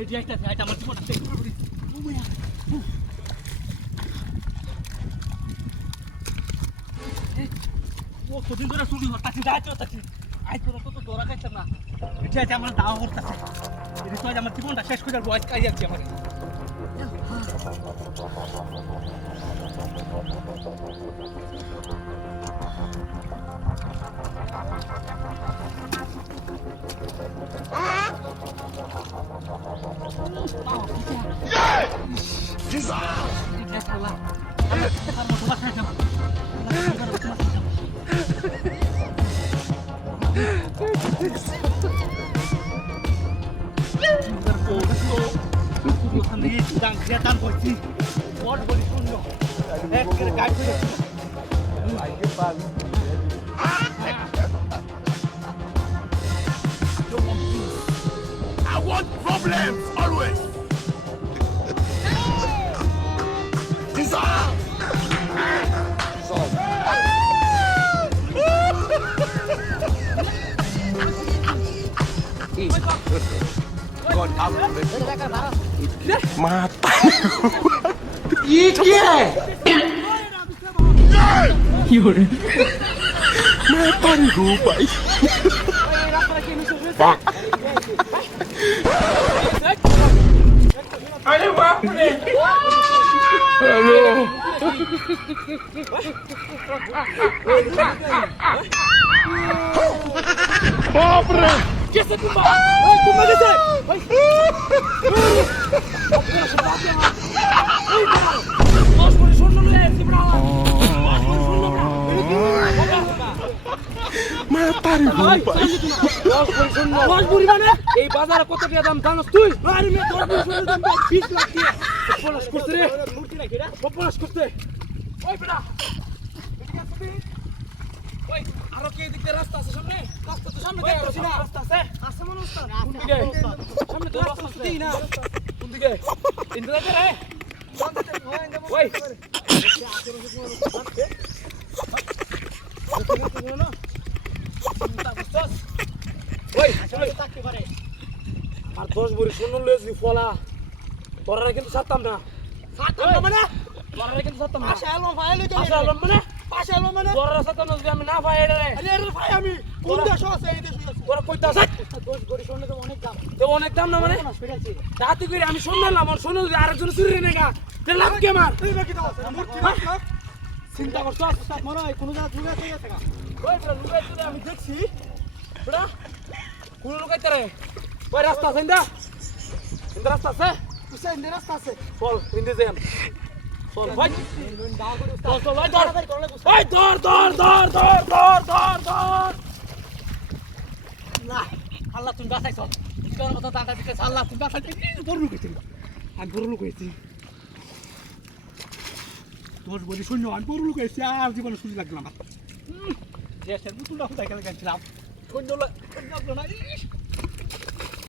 এই যে একটা আমার জীবনটা শেষ করে দিই। ও কদিন ধরে শুনি হতাছি যাইতে হতাছি আজ তোরা তো দৌড়া খাইছে না এটা আছে আমার দাওয়া করতেছে এটা তো আমার জীবনটা শেষ করে বয়স কাজ যাচ্ছে আমার দান করছি বড় বড় শূন্য গাড়ি করে I want problems always. Dissolve. God help me. Mata. ये क्या है मैं पर हूँ भाई. Fuck. अरे बाप रे Hello. बाप रे. कैसे तुम कैसे मैं पर हूँ भाई. এই বাজারে কত টাকা দাম জানোস তুই আরে মে 10 দাম 20 লাখ দিয়ে পলাশ করতে রে মূর্তি রাখি রে পলাশ করতে ওই বেটা ওই আরো কি দিকে রাস্তা আছে সামনে রাস্তা তো সামনে দেখতেছি না রাস্তা আছে আছে মনে হচ্ছে কোন দিকে সামনে তো রাস্তা আছে না কোন দিকে ইন্দ্রা রে ওই ওই আসলে থাকতে পারে আর 10 বড়ি শুনুন লইছি ফলা তোরা কিন্তু ছাড়তাম না মানে তোরা কিন্তু ছাড়তাম না পাশে আলো ফাইল হইতো পাশে আলো মানে তোরা ছাড়তাম না যদি আমি না ফাইল রে আরে এর ভাই আমি কোন দেশ আছে এই দেশে আছে তোরা কইতা আছে 10 বড়ি শুনলে তো অনেক দাম না মানে রাতে কইরে আমি শুনলাম আমার শুনো যদি আরেকজন চুরি নেগা তে লাভ কে মার তুই বাকি দাও মূর্তি রাখ চিন্তা করছ সব মনে হয় কোন জায়গা লুকাই থেকে আছে ওই বড় লুকাই তুই আমি দেখছি বড় কোন লুকাইতে রে ওই রাস্তা আছে ইন্দা রাস্তা আছে তুই ইন্দা রাস্তা আছে চল ইন্দা যাই চল ভাই চল ভাই ধর ভাই ধর না আল্লাহ তুমি বাঁচাইছ তোর কথা দাদা দিতে আল্লাহ তুমি বাঁচাইছ বড় লুকাইছি আমি বড় লুকাইছি তোর বলি শূন্য আমি বড় লুকাইছি আর জীবনে সুযোগ লাগলাম আমার দেশের বুতুলটা কোথায় গেলে গেছিলাম শূন্য লাগলো না